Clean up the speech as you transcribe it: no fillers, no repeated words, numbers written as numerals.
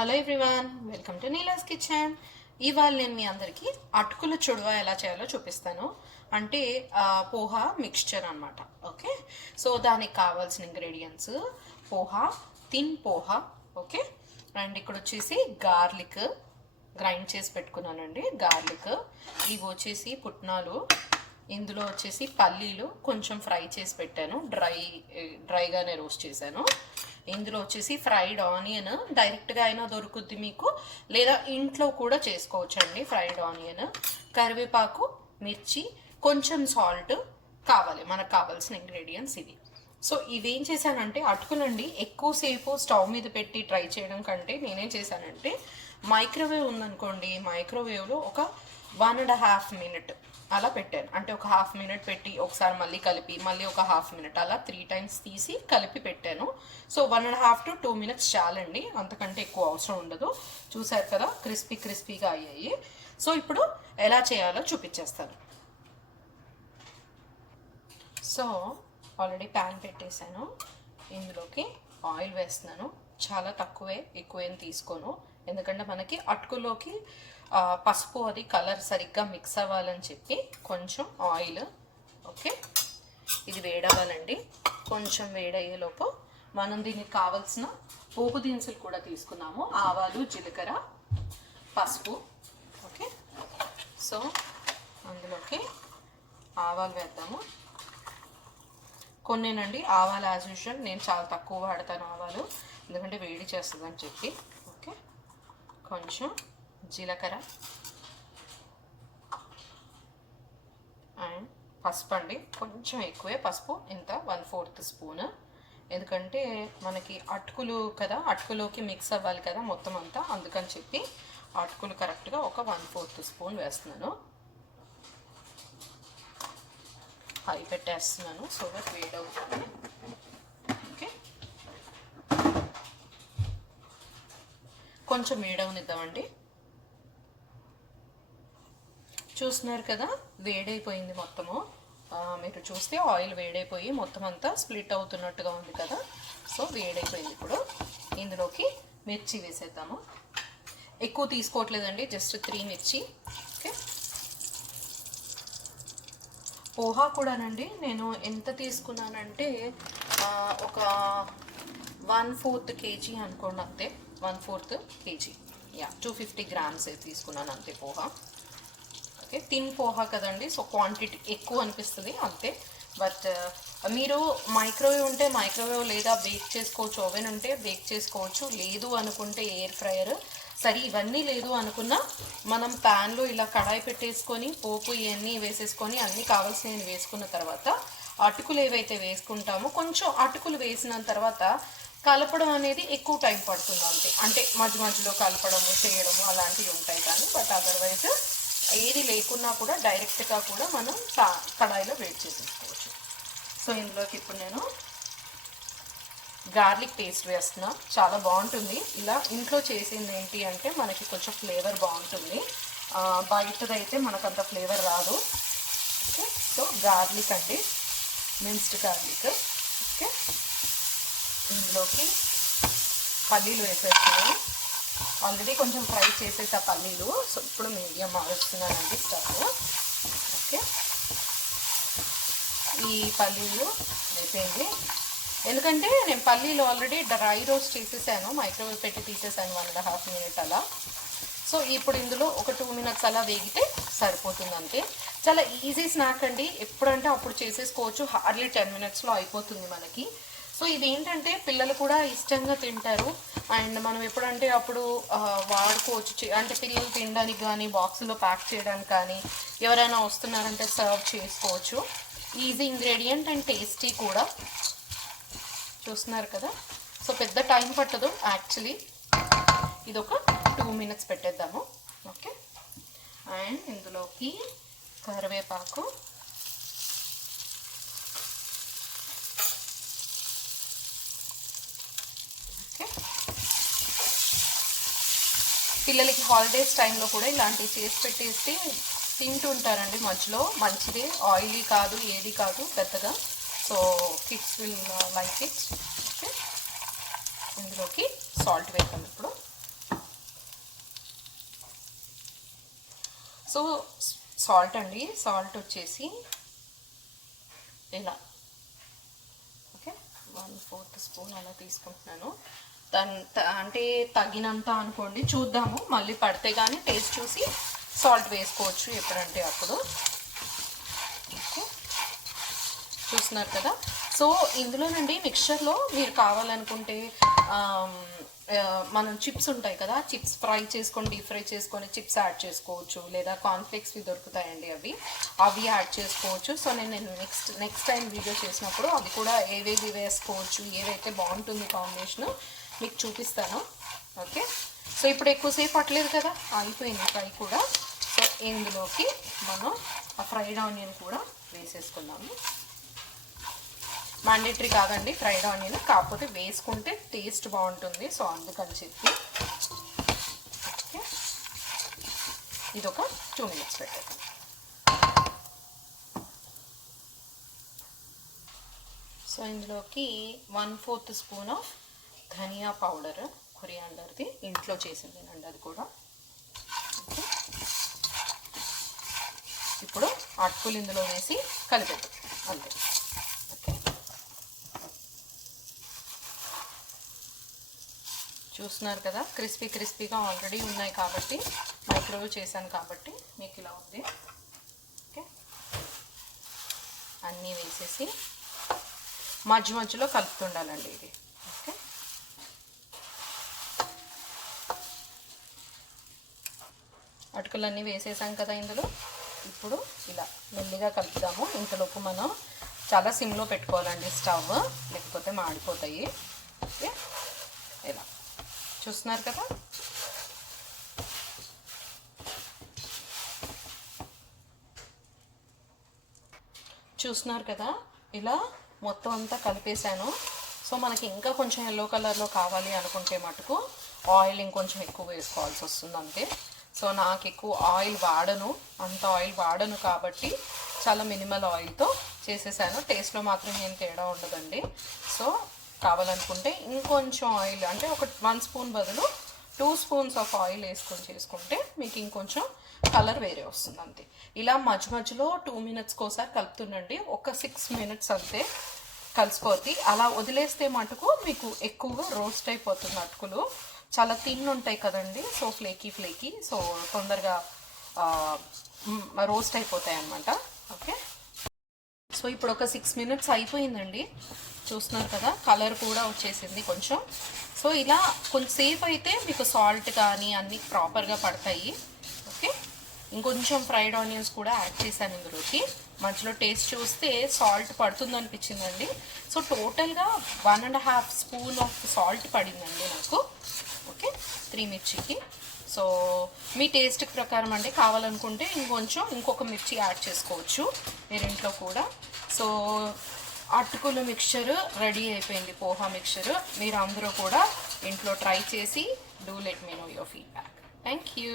Hello everyone, welcome to Neela's kitchen. ఇవాళ నేను మీ అందరికీ అటుకుల చుడవ ఎలా చేయాలో చూపిస్తాను. అంటే పోహా మిక్స్చర్ అనమాట. ఓకే, సో దానికి కావాల్సిన ingredients poha, thin poha. Okay, and ఇక్కడ వచ్చేసి గార్లిక్ గ్రైండ్ చేసి పెట్టుకున్నానండి. గార్లిక్, ఇవి వచ్చేసి పుట్నాలు, ఇందులో వచ్చేసి పల్లీలు కొంచెం ఫ్రై చేసి పెట్టాను, డ్రైగానే రోస్ట్ చేశాను. ఇందులో వచ్చేసి ఫ్రైడ్ ఆనియన్, డైరెక్ట్గా అయినా దొరుకుద్ది మీకు, లేదా ఇంట్లో కూడా చేసుకోవచ్చండి ఫ్రైడ్ ఆనియన్. కరివేపాకు, మిర్చి, కొంచెం సాల్ట్ కావాలి. మనకు కావాల్సిన ఇంగ్రీడియంట్స్ ఇవి. సో ఇవేం చేశానంటే అటుకులండి ఎక్కువసేపు స్టవ్ మీద పెట్టి ట్రై చేయడం కంటే నేనేం చేశానంటే మైక్రోవేవ్ ఉందనుకోండి, మైక్రోవేవ్లో ఒక 1.5 మినిట్ అలా పెట్టాను. అంటే ఒక హాఫ్ మినిట్ పెట్టి ఒకసారి మళ్ళీ కలిపి మళ్ళీ ఒక హాఫ్ మినిట్ అలా 3 టైమ్స్ తీసి కలిపి పెట్టాను. సో 1.5 to 2 minutes చాలండి, అంతకంటే ఎక్కువ అవసరం ఉండదు. చూసారు కదా, క్రిస్పీగా అయ్యాయి. సో ఇప్పుడు ఎలా చేయాలో చూపించేస్తాను. సో ఆల్రెడీ ప్యాన్ పెట్టేశాను, ఇందులోకి ఆయిల్ వేస్తున్నాను. చాలా తక్కువే, ఎక్కువేం తీసుకోను, ఎందుకంటే మనకి అటుకులోకి పసుపు అది కలర్ సరిగ్గా మిక్స్ అవ్వాలని చెప్పి కొంచెం ఆయిల్. ఓకే, ఇది వేడవ్వాలండి. కొంచెం వేడయ్యేలోపు మనం దీనికి కావాల్సిన పోపు దినుసులు కూడా తీసుకున్నాము. ఆవాలు, జీలకర్ర, పసుపు. ఓకే, సో అందులోకి ఆవాలు వేద్దాము. కొన్నేనండి ఆవాలు, యాజ్ యూజువల్ నేను చాలా తక్కువ వాడతాను ఆవాలు, ఎందుకంటే వేడి చేస్తుందని చెప్పి. ఓకే, కొంచెం జీలకర్ర అండ్ పసుపు అండి, కొంచెం ఎక్కువే పసుపు, ఇంత 1/4 స్పూన్. ఎందుకంటే మనకి అటుకులు కదా, అటుకులోకి మిక్స్ అవ్వాలి కదా మొత్తం అంతా, అందుకని చెప్పి అటుకులు కరెక్ట్గా ఒక 1/4 స్పూన్ వేస్తున్నాను. హై పెట్టేస్తున్నాను సో దట్ వేడవుతుంది. ఓకే, కొంచెం వేడవనిద్దామండి. చూస్తున్నారు కదా, వేడైపోయింది మొత్తము. మీరు చూస్తే ఆయిల్ వేడైపోయి మొత్తం అంతా స్ప్లిట్ అవుతున్నట్టుగా ఉంది కదా. సో వేడైపోయింది. ఇప్పుడు ఇందులోకి మిర్చి వేసేద్దాము. ఎక్కువ తీసుకోవట్లేదండి, జస్ట్ 3 మిర్చి. ఓకే, పోహా కూడానండి నేను ఎంత తీసుకున్నానంటే ఒక 1/4 kg అనుకోండి, అంతే. 1/4 kg, 250 grams తీసుకున్నాను అంతే పోహా. ఓకే, థిన్ పోహా కదండి, సో క్వాంటిటీ ఎక్కువ అనిపిస్తుంది అంతే. బట్ మీరు మైక్రోవేవ్ ఉంటే మైక్రోవేవ్, లేదా బేక్ చేసుకోవచ్చు, ఓవెన్ ఉంటే బేక్ చేసుకోవచ్చు, లేదు అనుకుంటే ఎయిర్ ఫ్రైయర్. సరే, ఇవన్నీ లేదు అనుకున్నా మనం ప్యాన్లో ఇలా కడాయి పెట్టేసుకొని పోపు ఇవన్నీ వేసేసుకొని అన్నీ కావాల్సినవి వేసుకున్న తర్వాత అటుకులు ఏవైతే వేసుకుంటామో, కొంచెం అటుకులు వేసిన తర్వాత కలపడం అనేది ఎక్కువ టైం పడుతుంది అంతే. అంటే మధ్య మధ్యలో కలపడము, చేయడము అలాంటివి ఉంటాయి కానీ, బట్ అదర్వైజ్ ఏది లేకున్నా కూడా డైరెక్ట్గా కూడా మనం కడాయిలో వేడి చేసేసుకోవచ్చు. సో ఇందులోకి ఇప్పుడు నేను గార్లిక్ పేస్ట్ వేస్తున్నా. చాలా బాగుంటుంది ఇలా ఇంట్లో చేసింది. ఏంటి అంటే మనకి కొంచెం ఫ్లేవర్ బాగుంటుంది, బయటదైతే మనకంత ఫ్లేవర్ రాదు. ఓకే, సో గార్లిక్ అండి, మిన్స్డ్ గార్లిక్. ఓకే, ఇందులోకి పల్లీలు వేసేస్తున్నాను. ఆల్రెడీ కొంచెం ఫ్రై చేసేసా పల్లీలు. సో ఇప్పుడు మీడియం మారుస్తున్నానండి స్టవ్. ఓకే, ఈ పల్లీలు అయిపోయింది. ఎందుకంటే నేను పల్లీలు ఆల్రెడీ డ్రై రోస్ట్ చేసేసాను, మైక్రోవేవ్ పెట్టి తీసేసాను 1.5 minute అలా. సో ఇప్పుడు ఇందులో ఒక 2 minutes అలా వేగితే సరిపోతుంది అంతే. చాలా ఈజీ స్నాక్ అండి, ఎప్పుడంటే అప్పుడు చేసేసుకోవచ్చు, హార్డ్లీ 10 minutesలో అయిపోతుంది మనకి. సో ఇది ఏంటంటే పిల్లలు కూడా ఇష్టంగా తింటారు, అండ్ మనం ఎప్పుడంటే అప్పుడు వాడుకోవచ్చు. అంటే పిల్లలు తినడానికి కానీ, బాక్స్లో ప్యాక్ చేయడానికి కానీ, ఎవరైనా వస్తున్నారంటే సర్వ్ చేసుకోవచ్చు. ఈజీ ఇంగ్రీడియంట్ అండ్ టేస్టీ కూడా. చూస్తున్నారు కదా, సో పెద్ద టైం పట్టదు యాక్చువల్లీ. ఇది ఒక 2 minutes పెట్టేద్దాము. ఓకే, అండ్ ఇందులోకి కరివేపాకు, పిల్లలకి హాలిడేస్ టైంలో కూడా ఇలాంటివి చేసి పెట్టేస్తే తింటుంటారండి మధ్యలో. మంచిదే, ఆయిలీ కాదు, ఏది కాదు పెద్దగా. So kids will like it. Okay, ఇందులోకి సాల్ట్ వేద్దాం ఇప్పుడు. సో సాల్ట్ అండి, సాల్ట్ వచ్చేసి ఇలా ఓకే 1/4 స్పూన్ అలా తీసుకుంటున్నాను. అంటే తగినంత అనుకోండి, చూద్దాము, మళ్ళీ పడితే కానీ టేస్ట్ చూసి సాల్ట్ వేసుకోవచ్చు ఎప్పుడంటే అప్పుడు. ఓకే, చూస్తున్నారు కదా. సో ఇందులోనండి మిక్చర్లో మీరు కావాలనుకుంటే మనం చిప్స్ ఉంటాయి కదా, చిప్స్ ఫ్రై చేసుకొని డీప్ ఫ్రై చేసుకొని చిప్స్ యాడ్ చేసుకోవచ్చు, లేదా కార్న్ఫ్లేక్స్వి దొరుకుతాయండి, అవి యాడ్ చేసుకోవచ్చు. సో నేను నెక్స్ట్ టైం వీడియో చేసినప్పుడు అవి కూడా ఏవేవి వేసుకోవచ్చు, ఏవైతే బాగుంటుంది కాంబినేషను మీకు చూపిస్తాను. ఓకే, సో ఇప్పుడు ఎక్కువసేపు పట్టలేదు కదా, అయిపోయింది ఫ్రై కూడా. సో ఇందులోకి మనం ఆ ఫ్రైడ్ ఆనియన్ కూడా వేసేసుకుందాము. మ్యాండేటరీ కాదండి ఫ్రైడ్ ఆనియన్, కాకపోతే వేసుకుంటే టేస్ట్ బాగుంటుంది, సో అందుకని చెప్పి. ఓకే, ఇది ఒక 2 minutes పెట్టేద్దాం. సో ఇందులోకి 1/4 స్పూన్ ఆఫ్ ధనియా పౌడర్, కొరియాండర్ది, ఇంట్లో చేసిందేనండి అది కూడా. ఓకే, ఇప్పుడు అటుకులు ఇందులో వేసి కలిపేద్దాం అంతే. ఓకే, చూస్తున్నారు కదా, క్రిస్పీగా ఆల్రెడీ ఉన్నాయి కాబట్టి, మైక్రోవేవ్ చేశాను కాబట్టి మీకు ఇలా ఉంది. ఓకే, అన్నీ వేసేసి మధ్యలో కలుపుతుండాలండి ఇది. ఓకే, అటుకులన్నీ వేసేసాం కదా ఇందులో. ఇప్పుడు ఇలా మెల్లిగా కలుపుదాము. ఇంతలోపు మనం చాలా సిమ్లో పెట్టుకోవాలండి స్టవ్, లేకపోతే మాడిపోతాయి. ఓకే, ఇలా చూస్తున్నారు కదా. చూస్తున్నారు కదా, ఇలా మొత్తం అంతా కలిపేశాను. సో మనకి ఇంకా కొంచెం ఎల్లో కలర్లో కావాలి అనుకుంటే మటుకు ఆయిల్ ఇంకొంచెం ఎక్కువ వేసుకోవాల్సి వస్తుంది అంతే. సో నాకు ఎక్కువ అంత ఆయిల్ వాడను కాబట్టి చాలా మినిమల్ ఆయిల్తో చేసేసాను. టేస్ట్లో మాత్రం ఏం తేడా ఉండదండి. సో కావాలనుకుంటే ఇంకొంచెం ఆయిల్, అంటే ఒక 1 స్పూన్ బదులు 2 స్పూన్స్ ఆఫ్ ఆయిల్ వేసుకొని చేసుకుంటే మీకు ఇంకొంచెం కలర్ వేరే వస్తుంది అంతే. ఇలా మధ్యలో 2 minutesకి ఒకసారి కలుపుతుండండి. ఒక 6 minutes అంతే కలిసిపోద్ది. అలా వదిలేస్తే మటుకు మీకు ఎక్కువగా రోస్ట్ అయిపోతుంది. అటుకులు చాలా థిన్ ఉంటాయి కదండి, సో ఫ్లేకీ, సో తొందరగా రోస్ట్ అయిపోతాయి అన్నమాట. ఓకే, సో ఇప్పుడు ఒక 6 minutes అయిపోయిందండి. చూస్తున్నారు కదా, కలర్ కూడా వచ్చేసింది కొంచెం. సో ఇలా కొంచెంసేపు అయితే మీకు సాల్ట్ కానీ అన్నీ ప్రాపర్గా పడతాయి. ఓకే, ఇంకొంచెం ఫ్రైడ్ ఆనియన్స్ కూడా యాడ్ చేశాను ఇందులోకి. మధ్యలో టేస్ట్ చూస్తే సాల్ట్ పడుతుంది అనిపించిందండి. సో టోటల్గా 1.5 స్పూన్ ఆఫ్ సాల్ట్ పడిందండి నాకు. ఓకే, 3 మిర్చికి. సో మీ టేస్ట్ ప్రకారం అంటే కావాలనుకుంటే ఇంకొక మిర్చి యాడ్ చేసుకోవచ్చు మీరింట్లో కూడా. సో అటుకుల మిక్చర్ రెడీ అయిపోయింది, పోహా మిక్చర్. మీరు అందరూ కూడా ఇంట్లో ట్రై చేసి do let me know your feedback. Thank you.